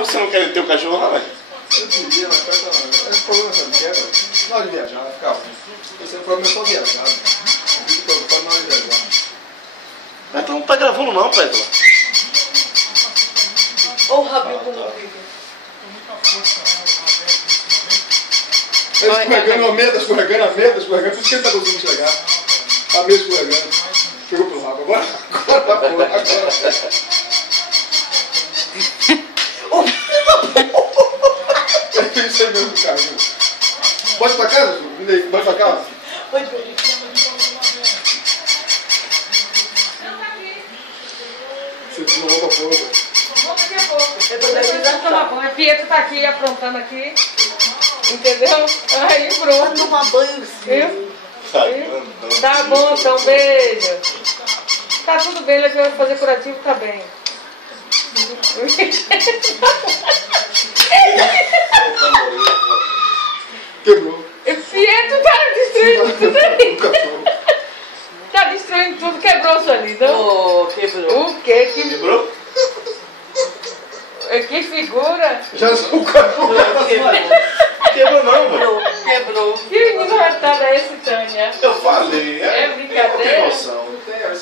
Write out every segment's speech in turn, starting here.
você não quer ter o cachorro lá, velho? Eu queria, mas é problema, sabe o que é? Na hora de viajar, vai ficar ruim. Esse é o problema só viajar. Eu fico preocupado na hora de viajar. Mas tu não tá gravando não, Pétala. Ou o rabinho com o pico. Escorregando a mesa, escorregando, por isso que ele tá conseguindo chegar. A mesa escorregando. Pegou pelo rabo, agora tá bom, agora. É isso aí mesmo, cara. Pode pra casa? Pode pra casa? Pode ver. Você tirou roupa pouco. Vamos daqui a pouco. Depois vai tomar banho. Pietro tá aqui aprontando aqui. Entendeu? Aí, pronto. Tomar banho, sim. Tá bom, então, beijo. Tá tudo bem, ele vai fazer curativo, tá bem. Quebrou. Pietro tá destruindo tudo aí. Tá destruindo tudo, quebrou sua linda. Oh, quebrou. O quê? Quebrou? Que figura. Já sou o cachorro. Quebrou não, velho. Quebrou. Que menino retado é esse, Tânia? Eu falei. É Não brincadeira? tem noção.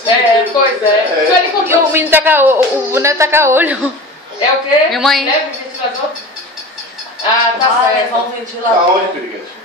É, pois é. Então ele comprou. O menino tá com o boneco tá com olho. É o quê? Minha mãe. Leve o ventilador? Ah, tá Ah, certo. levar um ventilador. Aonde, Piriguete?